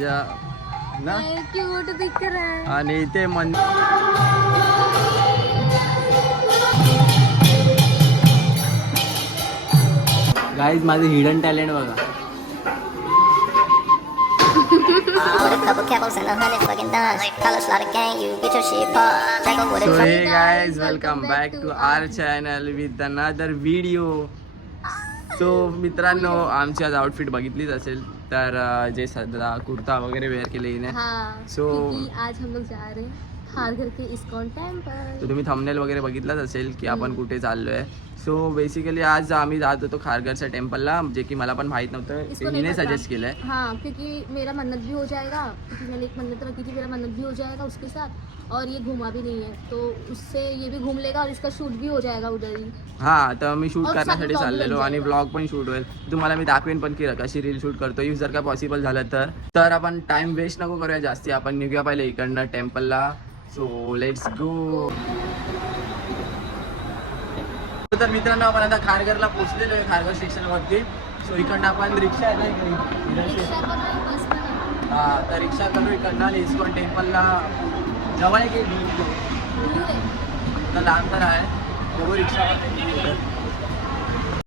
ना क्यूट दिख रहा है. आणि ते गाईज माझं हिडन टॅलेंट बघा. So hey guys, welcome back to our channel with another video. So मित्रांनो, आमची आज आउटफिट बघितलीच असेल तर जे सध्या कुर्ता वगैरे वेअर केले हिने. So आज हम लोग जा रहे हैं खारघर के इस्कॉन टेम्पल. तो तुम्ही थंबनेल वगैरे बघितलाच असेल की आपण कुठे चाललोय. सो बेसिकली आज आम्ही जात होतो खारघरच्या टेम्पलला, जे की मला पण माहित नव्हतं, हिने सजेस्ट केलंय. हाँ, क्योंकि मेरा मन्नत भी हो जाएगा, क्योंकि मैंने एक मन्नत रखी थी, मेरा मन्नत भी हो जाएगा उसके साथ, और ये घुमा भी नहीं है तो उससे ये भी घूम लेगा और इसका शूट भी हो जाएगा उधर ही. हा, तर मी शूट करण्यासाठी चाललेलो आणि ब्लॉग पण शूट होईल. तुम्हाला मी दाखवेन पण की कशी रील शूट करतो, इफ जर का पॉसिबल झालं तर आपण टाइम वेस्ट नको करूया जास्ती, आपण निघूया पहिले इकडनं टेम्पलला. So let's go. तर मित्रांनो, आपण आता खारघरला पोहोचलेलो आहे, खारघर स्टेशनवरती. सो इकडनं आपण रिक्षा हा, तर रिक्षा करू इकडनं इस्कॉन टेम्पलला. जवळ आहे की तर लांब तर आहे, बघू रिक्षा.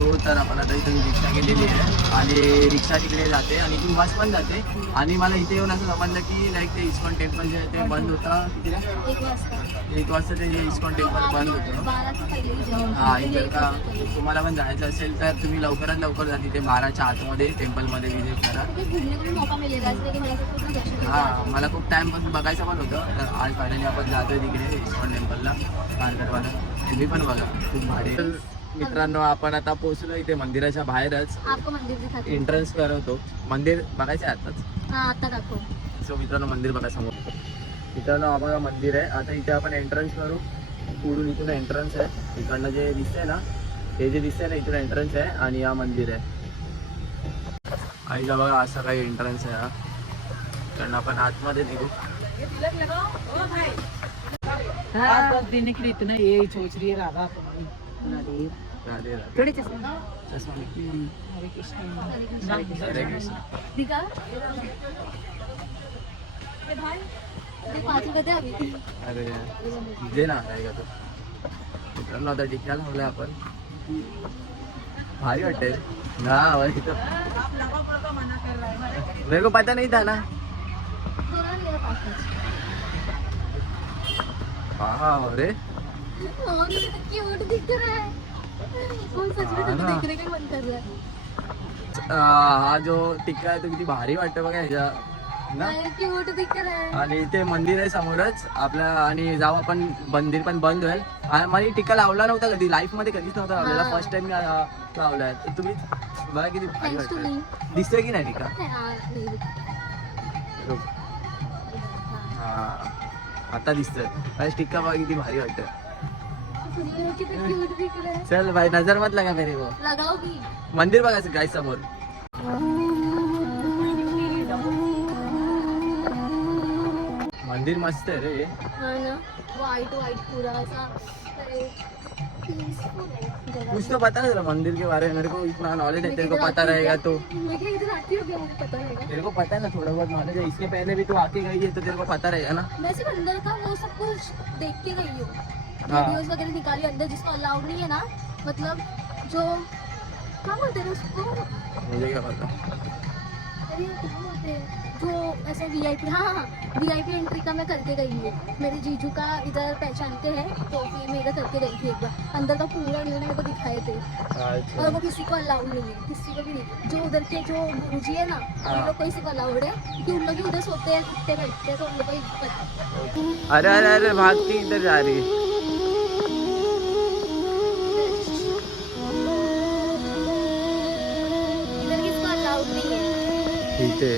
हो, तर आपण आता इथून रिक्षा केलेली आहे आणि रिक्षा तिकडे जाते आणि ती बस पण जाते. आणि मला इथे येऊन असं समजलं की लाईक ते इस्कॉन टेम्पल जे आहे ते बंद होतं. कितीला? 1 वाजता ते इस्कॉन टेम्पल बंद होतं. हा, इतर का तुम्हाला पण जायचं असेल तर तुम्ही लवकरात लवकर जा तिथे 12च्या आतमध्ये टेम्पलमध्ये व्हिजिट करा. हा, मला खूप टाईमपासून बघायचं पण होतं, तर आज फायनली आपण जातोय तिकडे इस्कॉन टेम्पलला खारघरवाला. तुम्ही पण बघा, खूप भारी. मित्रांनो, आपण आता पोहोचलो इथे मंदिराच्या बाहेरच. एंट्रन्स करवतो. मंदिर बघायचं आहे आताच. सो मित्रांनो, मंदिर बघा समोर. मित्रांनो, आम्हाला मंदिर आहे. आता इथे आपण एंट्रन्स करू. पुढून इथून एंट्रन्स आहे. इकडनं जे दिसतंय ना, हे जे दिसतंय ना, इथून एंट्रन्स आहे आणि हा मंदिर आहे. आईला बघा, असं काही एंट्रन्स आहे. इकडनं आपण आतमध्ये निघू. थोड़ी चश्मा. हरे कृष्ण. दिखा. अरे दे ना, काय का तो. मित्रांनो, आता टिक्का लावलाय आपण. भारी वाटतंय ना. मेरे को पता नहीं था ना. हाँ, अरे क्यूट दिख रहा है. सच में तो देखने का मन कर रहा है. हा जो टिक्का आहे तो किती भारी वाटतं बघा ह्याच्या ना. क्यूट दिख रहा है. आणि इथे मंदिर आहे समोरच आपल्या, आणि जाऊ आपण. मंदिर पण बंद होईल. मला टिक्का लावला नव्हता कधी, लाईफ मध्ये कधीच नव्हता लावलेला. फर्स्ट टाइम मी लावलाय. तुम्ही बघा किती भारी वाटतं. दिसतोय की नाही टिक्का? हा, आता दिसतोय. टिक्का बघा किती भारी वाटतं. चल भाई, नजर मत लगा मेरे को. लगाओगी. मंदिर बघायचं काय समोर. मंदिर मस्त आहे रे. वाइट वाइट पूरा ऐसा. कुछ तो पता नहीं मंदिर के बारे में, मेरे को इतना नॉलेज है. तेरे को पता रहेगा तो. तेरे को पता है ना, थोड़ा बहुत नॉलेज है. इसके पहले भी तू आके गई है तो तेरे को पता रहेगा ना. वैसे अंदर का वो सब कुछ देख के गई हूँ. वीडियोस वगैरह निकाली अंदर, जिसको अलाउड नहीं है ना, मतलब जो क्या बोलते हैं उसको, मुझे क्या पता. अरे क्या बोलते हैं जो ऐसे VIP. हाँ, VIP एंट्री का मैं करके गई हूँ. मेरे जीजू का इधर पहचानते हैं तो फिर मैं इधर करके गई थी एक बार. अंदर का पूरा उन्होंने मेरे को दिखाए थे. और वो किसी को अलाउड नहीं है, किसी को भी नहीं. जो उधर के जो गुरुजी है ना, उन लोग को इसी को अलाउड है, क्योंकि उन लोग ही उधर सोते हैं, उठते बैठते हैं, तो उन लोग को ही पता. अरे अरे अरे, भाग के इधर जा रही है. ठीक है.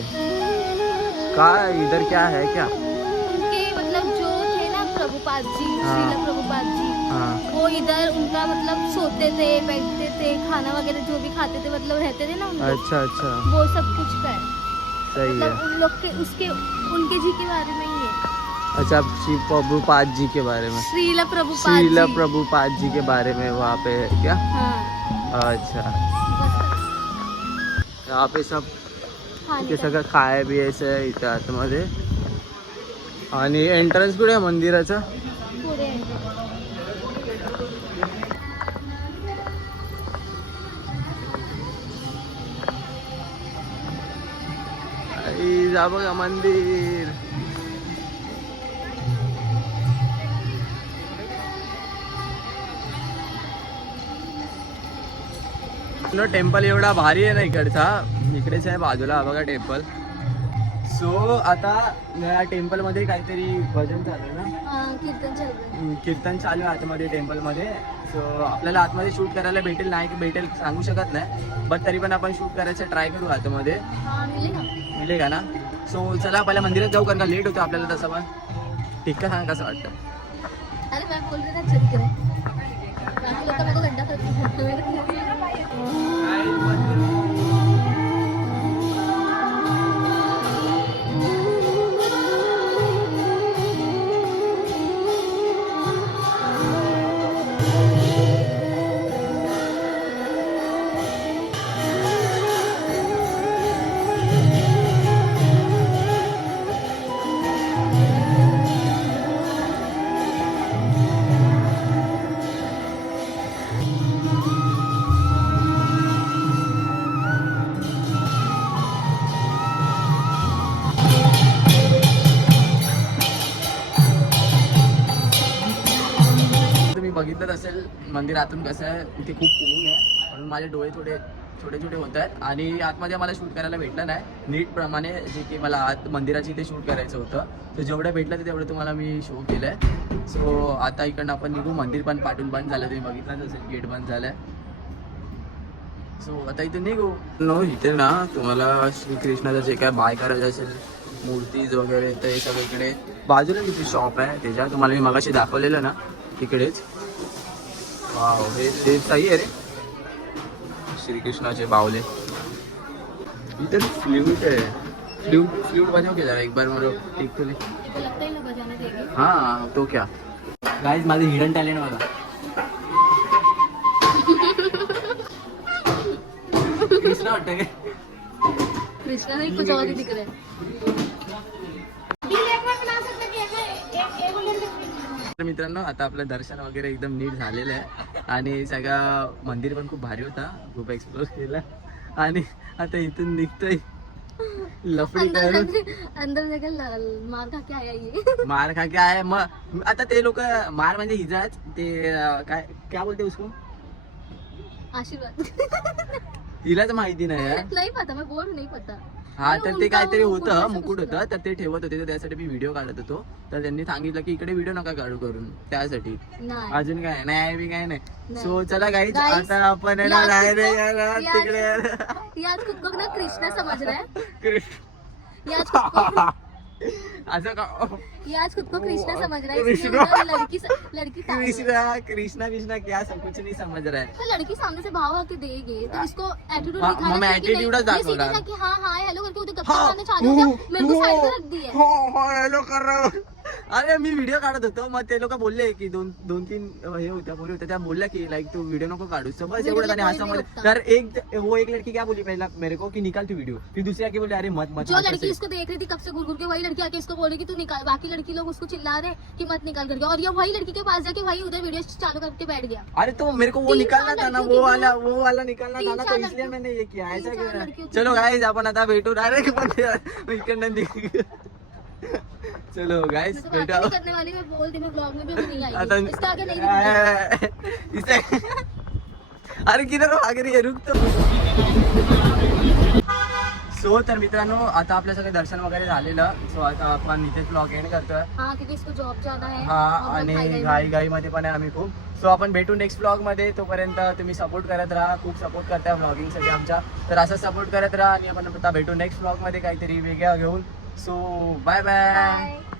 का इधर क्या है क्या? उनके मतलब जो थे ना प्रभुपाद जी, श्रीला प्रभुपाद जी, वो इधर उनका मतलब सोते थे, बैठते थे, खाना वगैरह जो भी खाते थे, मतलब रहते थे ना उन लोग. अच्छा अच्छा, वो सब कुछ का है. सही मतलब है. उन लोग के उसके उनके जी के बारे में ही है. अच्छा, श्री प्रभुपाद जी के बारे में. श्रीला प्रभुपाद जी के बारे में वहाँ पे है क्या? हाँ. अच्छा, यहाँ पे सब खाने ते का। सगळं खाय बियायचं आहे इथं आतमध्ये. आणि एंट्रन्स कुठे आहे मंदिराचा? पुढे आहे. आई जा बघा मंदिर. टेम्पल एवढा भारी आहे ना इकडचा. इकडेच आहे बाजूला हा बघा टेम्पल. सो आता या टेम्पल मध्ये काहीतरी भजन चालू आहे ना, कीर्तन चालू आहे. कीर्तन चालू आहे आतमध्ये टेम्पल मध्ये. सो आपल्याला आतमध्ये शूट करायला भेटेल नाही की भेटेल सांगू शकत नाही, बट तरी पण आपण शूट करायचं ट्राय करू आतमध्ये. मिळेल का ना. सो चला पहिल्या मंदिरात जाऊ, कारण का लेट होतो आपल्याला तसं पण. ठीक आहे, सांग कसं वाटतं? अरे मैं बोल रही ना चल के बाकी लोग मेरे को घंटा करते तुम्ही बघितलंच असेल मंदिर आतून कसं आहे. इथे खूप ऊन आहे म्हणून माझे डोळे थोडे छोटे छोटे होत आहेत. आणि आतमध्ये मला शूट करायला भेटलं नाही नीट प्रमाणे, जे की मला आत मंदिराची इथे शूट करायचं होतं. तर जेवढं भेटलं ते तेवढं तुम्हाला मी शो केलं आहे. सो आता इकडनं आपण निघू. मंदिर पण पाठून बंद झालं, तुम्ही बघितलंच असेल गेट बंद झालं आहे. सो आता इथे निघू. नो इथे ना तुम्हाला श्रीकृष्णाचं जे काय बाय करायचं असेल मूर्तीज वगैरे तर हे सगळं इकडे बाजूला किती शॉप आहे त्याच्या, तुम्हाला मी मगाशी दाखवलेलं ना तिकडेच. वाव हे सही आहे रे, श्रीकृष्णाचे बावले. इथे फ्ल्यूट आहे. फ्ल्यूट बजाव के जरा एक बार मेरे ठीक तो ले. लगता है ना बजाने देंगे. हाँ तो क्या गाइस, माझे हिडन टॅलेंट बघा. कृष्णा वाटतं काय? कृष्णा नहीं कुछ और ही दिख रहा है. तर मित्रांनो आता आपलं दर्शन वगैरे एकदम नीट झालेलं आहे आणि सगळं मंदिर पण खूप भारी होता, खूप एक्सप्लोर केला. आणि आता इथून निघतोय लफडी करून. अंदर जाकर मार खा के आया ये. मार खा के आहे. मग आता ते लोक मार म्हणजे हिजाच ते काय क्या बोलते उसको, आशीर्वाद. हिलाच माहिती नाही यार. नहीं पता, मैं बोल नहीं पता. हा तर ते उलटा काहीतरी होतं, उलटा मुकुट कुछ होतं तर ते ठेवत होते, तर त्यासाठी मी व्हिडिओ काढत होतो. तर त्यांनी सांगितलं की इकडे व्हिडिओ नका काढू करून, त्यासाठी. नाही. अजून काय नाही बी काय नाही. नाही. सो चला गाईज Guys, आता आपण आहे ना यार direct खुद को- याला तिकडे ये आज खुद को ना कृष्णा समझ रहा है. कृष्ण- ये आज खुद को असं का ये आज खुद को कृष्णा समझ रहा है. कृष्णा. इसलिए उधर लड़की ताड़ रहा है. कृष्णा कृष्णा क्या सब कुछ नहीं समझ रहा है. तो लड़की सामने से भाव आके देगी तो इसको एटीट्यूड हाँ, दिखाना मैं चाहिए कि attitude नहीं. दाखव ये रहा. सीधे जाके हाँ हाँ हेलो करके उधर हाँ, गप्पा मारना चालू हो गया. मेरे को साइड पे रख दी है. हो हॅलो कर रहा हूं. अरे मी व्हिडिओ काढत होतो, मग ते लोक बोलले की दोन तीन हे होत्या पोरी होत्या, त्या बोलल्या की लाईक तू व्हिडिओ नको काढू. बस Video एवढं आणि कोई असं नहीं मध्ये रोकता. तर एक लड़की क्या बोली पहला मेरे को कि निकाल तू वीडियो, फिर दूसरी आके बोली अरे मत मत जो ऐसे लड़की ऐसे. इसको देख रही थी कब से घूर घूर के, वही लड़की आके इसको बोल रही कि तू निकाल. बाकी लड़की लोग उसको चिल्ला रहे कि मत निकाल करके, और ये वही लड़की के पास जाके वही उधर वीडियो चालू करके बैठ गया. अरे तो मेरे को वो तीन निकालना चार था ना, लड़कियों वो वाला निकालना था ना, तो तीन चार इसलिए मैंने ये किया. ऐसा तीन चार क्या. लड़कियों की- चलो गाइस आपण आता भेटू डायरेक्ट इकडनं चलो गाइस मैं तो बात भेटा नहीं करने वाली, मैं बोल दी मैं ब्लॉग में भी अभी नहीं आता आई. इसके आगे नहीं दिखूंगी. इसे अरे किधर आगे रे रुक तो. सो तर मित्रांनो आता आपलं सगळं दर्शन वगैरे झालेलं. सो आता आपण इथेच ब्लॉग एंड करतोय. हाँ क्योंकि इसको जॉब जाना है. हा और आणि हम घाई घाई मध्ये पण आहे आम्ही खूप. सो आपण भेटू नेक्स्ट ब्लॉग मध्ये. तोपर्यंत तुम्ही सपोर्ट करत राहा, खूप सपोर्ट करताय ब्लॉगिंग साठी आमच्या. तर असं सपोर्ट करत राहा आणि आपण आता भेटू नेक्स्ट ब्लॉग मध्ये काहीतरी वेगळं घेऊन. So bye bye. बाय.